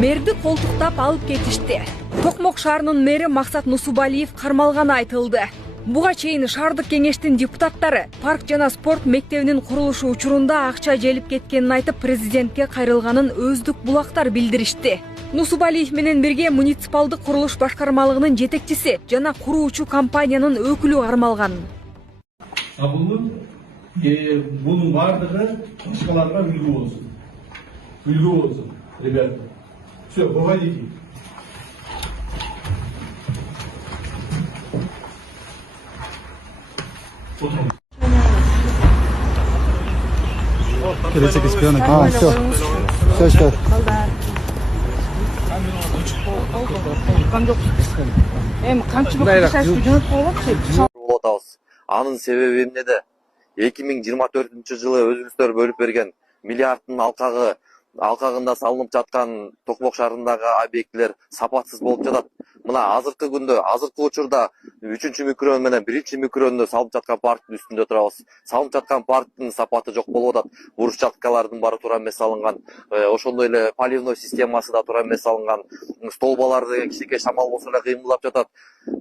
Мэрди колтуктап алып кетишти. Токмок шаарынын мэри Максат Нусубалиев кармалганы айтылды. Буга чейин шаардык кеңештин депутаттары парк жана спорт мектебинин курулушу учурунда акча желип кеткенин айтып, президентке кайрылганын өздүк булактар билдиришти. Нусубалиев менен бирге муниципалдык курулуш башкармалыгынын жетекчиси жана куруучу компаниянын өкүлү кармалган. Bunun bardыгы башкаларга үлгү болсун. Үлгү болсун, ребята. Все, поводите. Келечек испионок. Все. Все. Анын себеби эмнеде? 2024-жылы өзүңүздөр бөлүп берген миллиарддын алкагында салынып жаткан Токмок шаарындагы объектилер сапатсыз болуп жатат. Мына азыркы күндө, азыркы учурда 3-микрорайон менен 1-микрорайондо салынып жаткан парктын үстүндө турабыз. Салынып жаткан парктын сапаты жок болуп атат. Брусчаткалардын баары туура эмес салынган, ошондой эле поливной системасы да туура эмес салынган. Столбалар деген кичинекей шамал болсо эле кыймылдап жатат.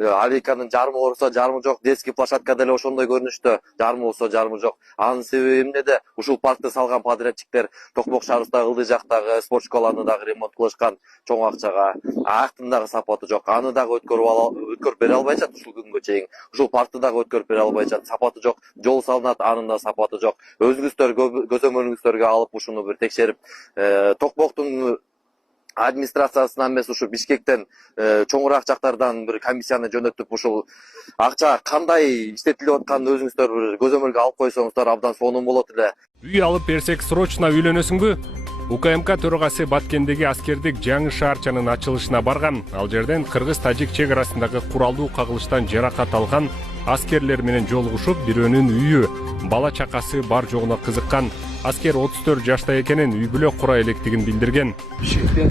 Алейканын жарымы болсо жарымы жок, детский площадка деле ошондой көрүнүштө, жарымы болсо жарымы жок. Анын себеби эмнеде? Ушул паркты салган подрядчиктер Токмок шаарыбыздагы ылдый жактагы спорт школаны дагы ремонт кылышкан чоң акчага. Аяктын дагы сапаты жок. Аны дагы өткөрүп бере албай жатат ушул күнгө чейин. Ушул паркты дагы өткөрүп бере албай жатат. Сапаты жок. Жол салынат, анын да сапаты жок. Өзүңүздөр көзөмөлүңүздөргө алып ушуну бир текшерип, Токмоктун администрациясынан эмес, ушу Бишкектен чоңураак жактардан бир комиссияны жөнөтүп, ушул акча кандай иштетилип атканын өзүңүздөр бир көзөмөлгө алып койсоңуздар абдан сонун болот эле. Үй алып берсек срочно үйлөнөсүңбү? УКМК төрагасы Баткендеги аскердик жаңы шаарчанын ачылышына барган. Ал жерден кыргыз-тажик чек арасындагы куралдуу кагылыштан жаракат алган аскерлер менен жолугушуп, бирөөнүн үйү, бала чакасы бар жогуна кызыккан. Аскер 34 жашта экенин, үй бүлө кура электигин билдирген. Бишкекте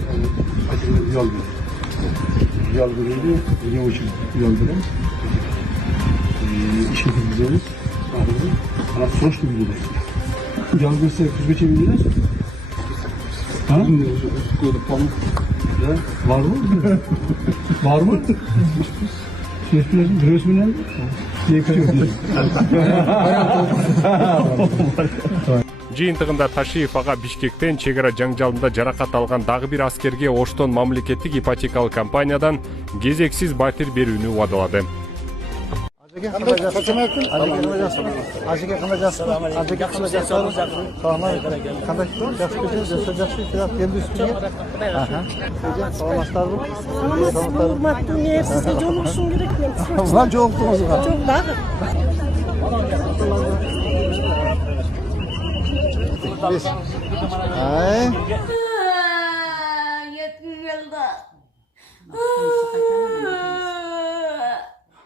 уял берилди, не очень уял берем. İşe gideceğiz. Ana sırıştı bir de. Uyalı berse küzge çevireceğiz. Ha? Var mı? Var mı? Resminden Жыйынтыгында Ташиев ага Бишкектен чек ара жаңжалында жаракат алган дагы бир аскерге Оштон мамлекеттик ипотекалык компаниядан кезексиз батир берүүнү убадалады.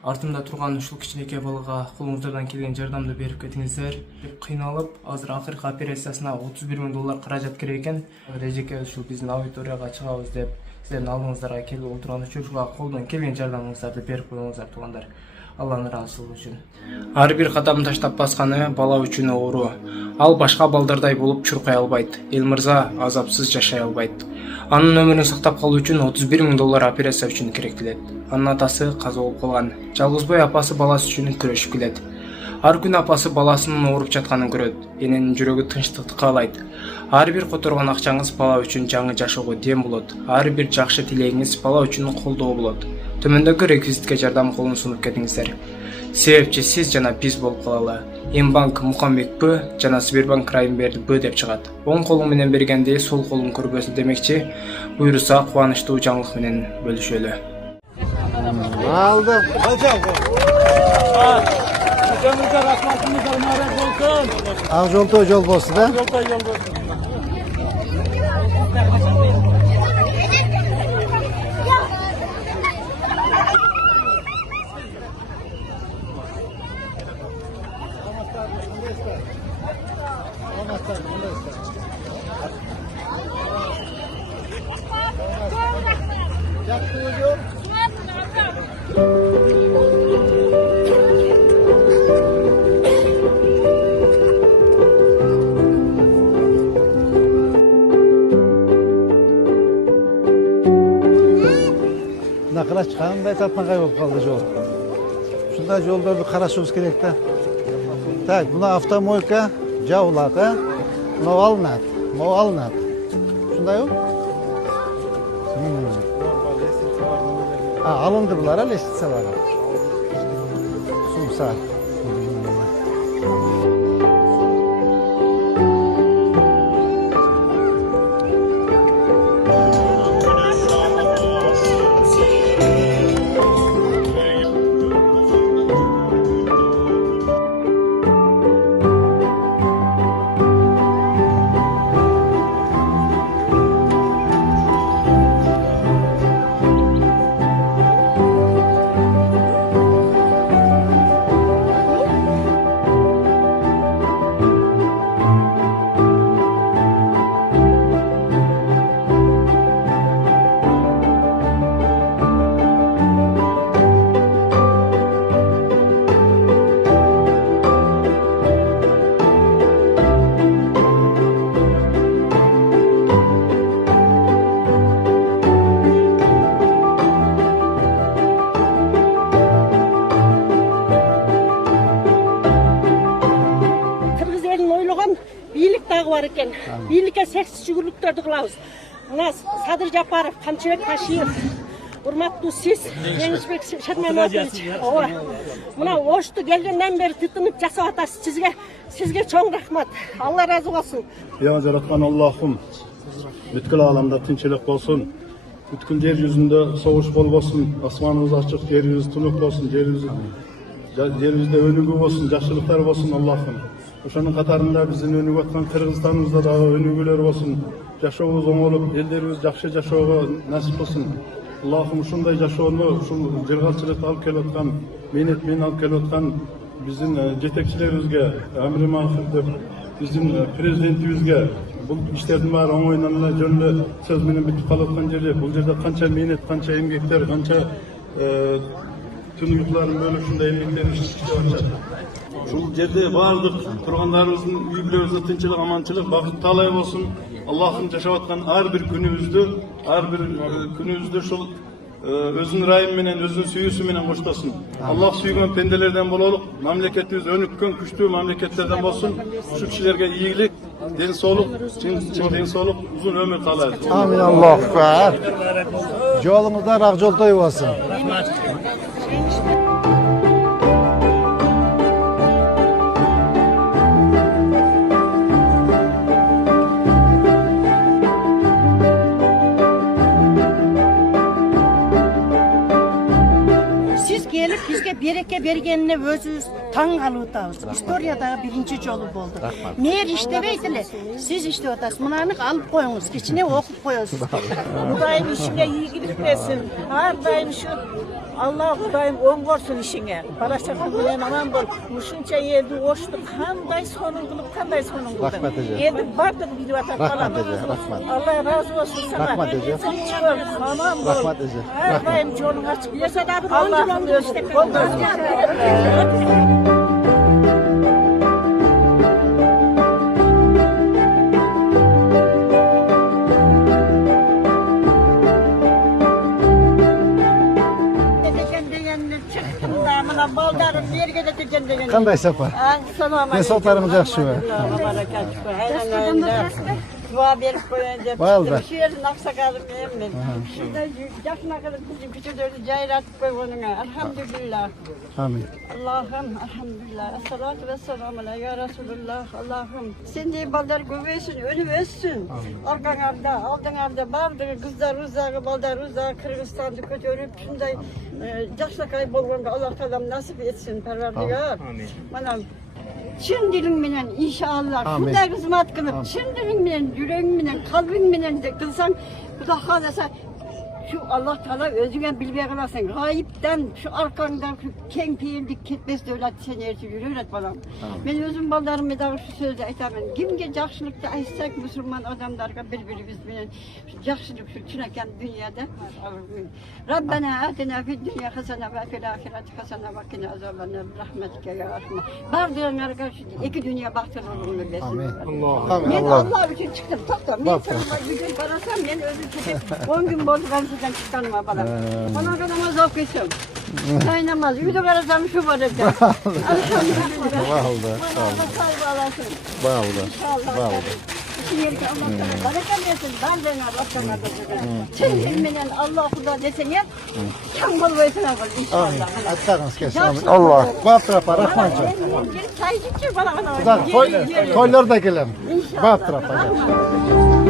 Артымда турган ушул кичинекей балага колуңуздардан келген жардамды берип кетиңиздер. Кыйналып, азыр акыркы операциясына $31,000 каражат керек экен. Режеке ушул биздин аудиторияга чыгабыз деп силердин алдыңыздарга келип отурган үчүн колдон келген жардамыңыздарды берип коюңуздар туугандар. Алланын ыраазычылыгы үчүн. Ар бир кадам таштап басканы бала үчүн оору. Ал башка балдардай болуп чуркай албайт. Эл мырза азапсыз жашай албайт. Анын өмүрүн сактап калуу үчүн $31,000 операция үчүн керектелет. Анын атасы каза болуп калган. Жалгызбой апасы баласы үчүн күрөшүп келет. Ар күн апасы баласынын ооруп жатканын көрөт. Эненин жүрөгү тынчтыкты каалайт. Ар бир которгон акчаңыз бала үчүн жаңы жашоого дем болот. Ар бир жакшы тилегиңиз бала үчүн колдоо болот. Төмөндөгү реквизитке жардам колун сунуп кетиңиздер. Себепчи сиз жана биз болуп калалы. Мбанк Мукамбек Б жана Сбербанк Райымберди Б деп чыгат. Оң колуң менен бергенде сол колуң көрбөсүн демекчи. Буйруса кубанычтуу жаңылык менен бөлүшөлү. Aldı. Jolda jol bolsun da. Nakıra çıkanın da etatına kaybolup kaldı yol. Şunda yolları karışımız gerek de. Tak, buna avtomoyka, javlaka, novalnat, movalnat. Şunda yok? Alındı bunlara, leşitse var. Sumsa. Var eкен. Бийликке сексіз жүгірліктерді қылауыз. Мына Садыр Жапаров, Қамшыбек Ташиев, урматтуу сиз, Жеңишбек Шерманович. Мына ошты келгенден бері тытынып жасап атасыз. Сізге чоң рахмат. Алла разы болсын. Ya Жараткан Аллахым, бүткіл аламда тынчылык болсын. Бүткіл жер жүзінде соғыш болбосын. Асманыбыз ачык, жер жүзү тынык болсын. Жер жүзүндө өнүгүү болсын, жакшылыктар болсын Аллахым. Ошонун катарында биздин өнүгүп аткан Кыргызстаныбызда дагы өнүгүүлөр болсын. Жашообуз оңолуп, элдерибиз жакшы жашоого насип болсын. Аллахым ушундай жашоону, ушул жыргалчылыкты алып келип аткан, мээнет менен алып келип аткан биздин жетекчилерибизге, Амир Махмуд деп биздин президентибизге бул иштердин баары оңойнан эле жөн эле сөз менен бүтүп калып аткан жерде, бул жерде канча мээнет, канча эмгектер, канча түн уйкуларын бөлүп ушундай эмгектер иштеп атышат. Ушул жерде баардык тургандарыбыздын үй бүлөбүздө тынчылык, аманчылык, бакыт талай болсун. Аллахым жашап аткан ар бир күнүбүздү ушул өзүнүн ырайымы менен, өзүнүн сүйүүсү менен коштосун. Аллах сүйгөн пенделерден бололук, мамлекетибиз өнүккөн, күчтүү мамлекеттерден болсун. Ушул кишилерге ийгилик, ден соолук, чын ден соолук, узун өмүр каалайбыз. Amin Allah'a. Yolunuzda rak yolda olsun. Bizge bereke bergenine özümüz taң kalып atабыз. Историядағы birinci жолу болды. Мэр иштебейтілі, siz işte отасыз. Мынаны алып қойыңыз, кичине оқып қойыңыз. Құдайым ішіңе игілік берсін. Әрдайым şu Allah Құдайым оң көрсін ішіңе. Бала-шаға bilen аман бол. Ушунча елді ошту қандай сонун кылып, қандай сонун кылды. Елді бардық билип атат балам. Allah razı olsun sana. Tinch бол, аман бол. Әрдайым жолуң ачык. Allah'ım özüne kollarını. Kanday sapar. Ne satarımız yakşı mı? Dua berip koyacağım. Valda. Şu yerin aksakalım ben. Şurada yaşına kadar bizim küçükleri cayratıp koy onuna. Elhamdülillah. Amin. Allah'ım elhamdülillah. Esselatu vesselamu aleyhi ya Resulullah. Allah'ım sen de baldar göbeysin, önü össün. Arkanarda, aldınarda bardığı kızlar uzağı, baldar uzağı Kırgızistan'da götürüp şunday yaşlakay bolğanda Allah Teala nasip etsin Perverdigar. Amin. Manam çın dilim bilen inşallah şunday hizmet kılıp çın dilim bilen, yüreğin bilen, kalbin bilen de kılsan bu da halasa şu Allah Teala özüne bilmeye kalasın. Gayipten şu arkandan şu keng peyirlik ketmez devlet seni erti yürüyüret balam. Ben özüm ballarıma da şu sözü aytamam. Kimge jakşılıkta aytsak Müslüman adamlarga birbirimiz bilen jakşılık şu çınakyan dünyada. Rabbena atina fid dünya hasana ve fil ahireti hasana ve qina azabannar rahmetike ya rahman. Bardığınlarga şu iki dünya bahtırlılığını versin. Amin. Ben Allah için çıktım. Tatlım. Ben sana bir gün barasam ben özüm çekip 10 gün bozgan evden çıkanıma bana. Bana kadar namaz okuyorsun. Kaynamaz. Yüzü karasam şu var evde. Elhamdülillah. Var oldu. Allah sahibi olasın. Var oldu. İnşallah. Şimdi Allah sana bereket versin. Dardına başkana da size. Sen ilminen Allah kuda desen ya. Kan bol versin abla inşallah. Atlarınız kesin. Yaxşı. Allah. Bak tarafa Rahmancığım. Gel çay içip bana. Koylar da gelin. İnşallah. Bak tarafa gel.